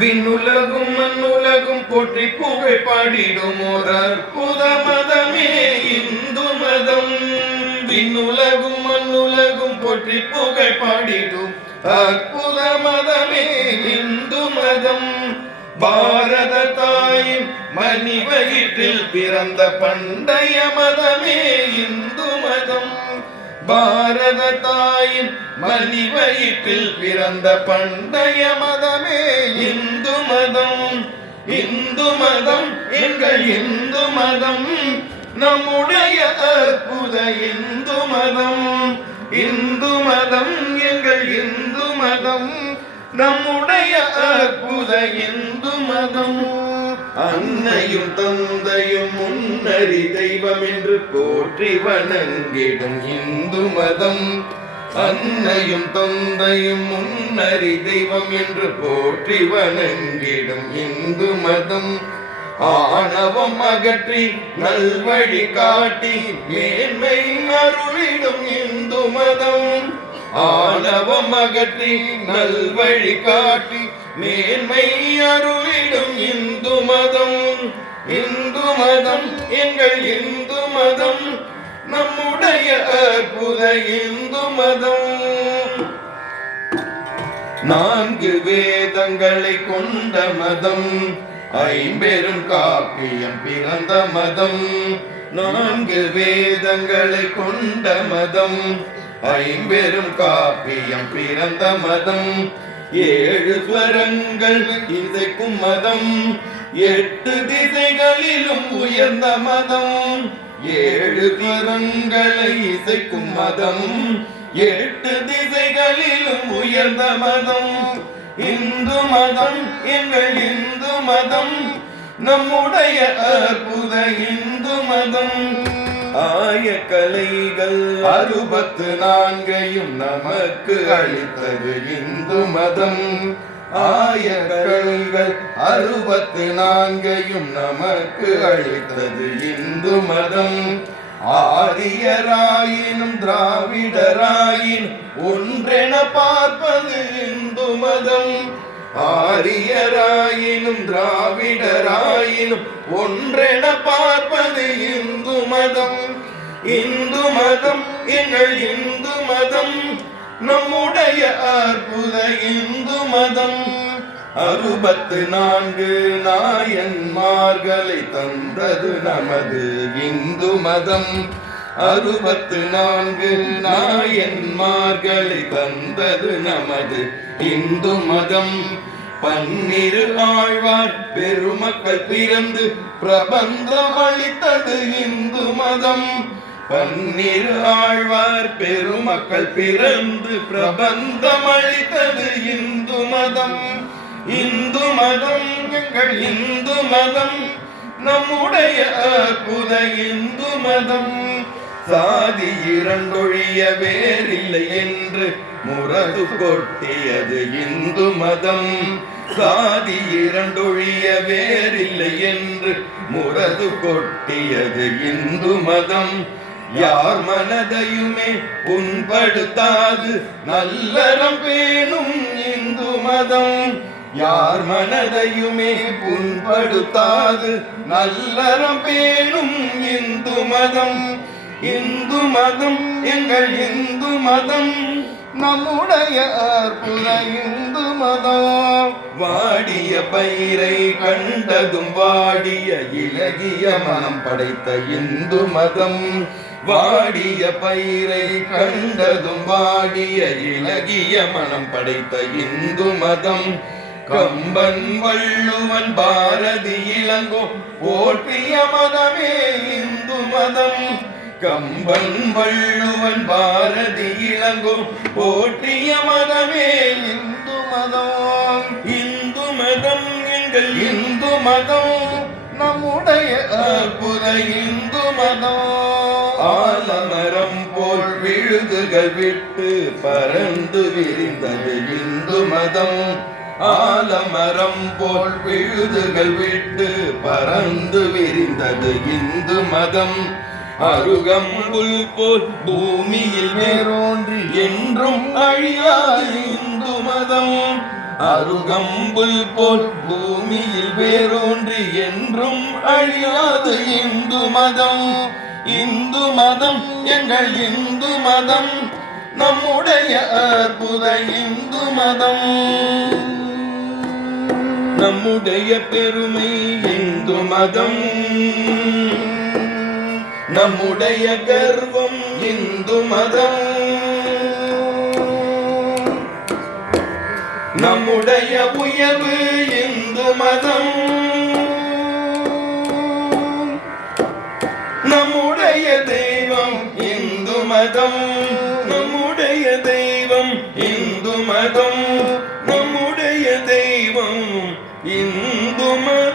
விண்ணுலகும் மண்ணுலகும் போற்றி புகழ் பாடிடும் ஓர் அற்புத மதமே இந்து மதம். விண்ணுலகும் மண்ணுலகும் போற்றி புகழ் பாடிடும் அற்புத மதமே இந்து மதம். பாரத தாயின் மணி வயிற்றில் பிறந்த பண்டைய மதமே இந்து மதம். பாரத தாயின் மணி வயிற்றில் பிறந்த பண்டைய மதமே இந்து மதம். இந்து மதம் எங்கள் இந்து மதம், நம்முடைய அற்புத இந்து மதம். இந்து மதம் எங்கள் இந்து மதம், நம்முடைய அற்புத இந்து மதம். அன்னையும் தந்தையும் முன்னறி தெய்வம் என்று போற்றி வணங்கிடும் இந்து மதம். அன்னையும் தந்தையும் முன்னறி தெய்வம் என்று போற்றி வணங்கிடும் இந்து மதம். ஆணவம் அகற்றி நல்வழி காட்டி மேன்மை அருளிடும் இந்து மதம். ஆணவம் அகற்றி நல்வழி காட்டி மேன்மை அருளிடும் இந்து மதம். இந்து மதம் எங்கள் இந்து மதம், நம்முடைய அற்புத இந்து மதம். 4 வேதங்களை கொண்ட மதம், 50 காப்பியம் பிறந்த மதம். 4 வேதங்களை கொண்ட மதம், 50 காப்பியம் பிறந்த மதம். 7 ஸ்வரங்கள் இசைக்கும் மதம், 8 திசைகளிலும் உயர்ந்த மதம். 7 ஸ்வரங்களை இசைக்கும் மதம், 8 திசைகளிலும் உயர்ந்த மதம். இந்து மதம் எங்கள் இந்து மதம், நம்முடைய அற்புத இந்து மதம். ஆயக்கலைகள் 64 நமக்கு அளித்தது இந்து மதம். ஆயக்கலைகள் 64 நமக்கு அளித்தது இந்து மதம். ஆரியராயினும் திராவிடராயின் ஒன்றென பார்ப்பது இந்து மதம். ஆரியராயினும் திராவிடராயினும் ஒன்றென பார்ப்பது இந்து மதம். இந்து மதம் எங்கள் இந்து மதம், நம்முடைய அற்புத இந்து மதம். 64 நாயன்மார்களை தந்தது நமது இந்து மதம். 64 நாயன்மார்களை தந்தது நமது இந்து மதம். 12 ஆழ்வார் பெருமக்கள் பிறந்து பிரபந்தம் அளித்தது இந்து மதம். 12 ஆழ்வார் பெருமக்கள் பிறந்து பிரபந்தம் அளித்தது இந்து மதம். இந்து மதம் எங்கள் இந்து மதம், நம்முடைய அற்புத இந்து மதம். சாதி 2 ஒழிய வேறில்லை என்று முரது கொட்டியது இந்து மதம். சாதி 2 ஒழிய வேறில்லை என்று முரது கொட்டியது இந்து மதம். யார் மனதையுமே புண்படுத்தாது நல்லறம் பேணும் இந்து மதம். யார் மனதையுமே புண்படுத்தாது நல்லறம் பேணும் இந்து மதம். இந்து மதம் எங்கள் இந்து மதம், நம்முடைய அற்புத இந்து மதம். வாடிய பயிரை கண்டதும் வாடிய இலகிய மனம் படைத்த இந்து மதம். வாடிய பயிரை கண்டதும் வாடிய இலகிய மனம் படைத்த இந்து மதம். கம்பன் வள்ளுவன் பாரதி இளங்கோ போற்றிய மதமே இந்து மதம். கம்பன் வள்ளுவன் பாரதி இளங்கோ போற்றிய மதமே இந்து மதம். இந்து மதம் எங்கள் இந்து மதம், நம்முடைய அற்புத இந்து மதம். ஆலமரம் போல் விழுதுகள் விட்டு பறந்து விரிந்தது இந்து மதம். ஆலமரம் போல் விழுதுகள் விட்டு பறந்து விரிந்தது இந்து மதம். அருகம்புல் போல் பூமியில் வேரோன்றி என்றும் அழியாது இந்து மதம். மதம் அருகம்புல் போல் பூமியில் வேரூன்றி என்றும் அழியாது இந்து மதம். இந்து மதம் எங்கள் இந்து மதம், நம்முடைய அற்புத இந்து மதம். நம்முடைய பெருமை இந்து மதம், நம்முடைய கர்வம் இந்து மதம். நம்முடைய உயர்வு இந்து மதம், நம்முடைய தெய்வம் இந்து மதம். நம்முடைய தெய்வம் இந்து மதம், நம்முடைய தெய்வம் இந்து மதம்.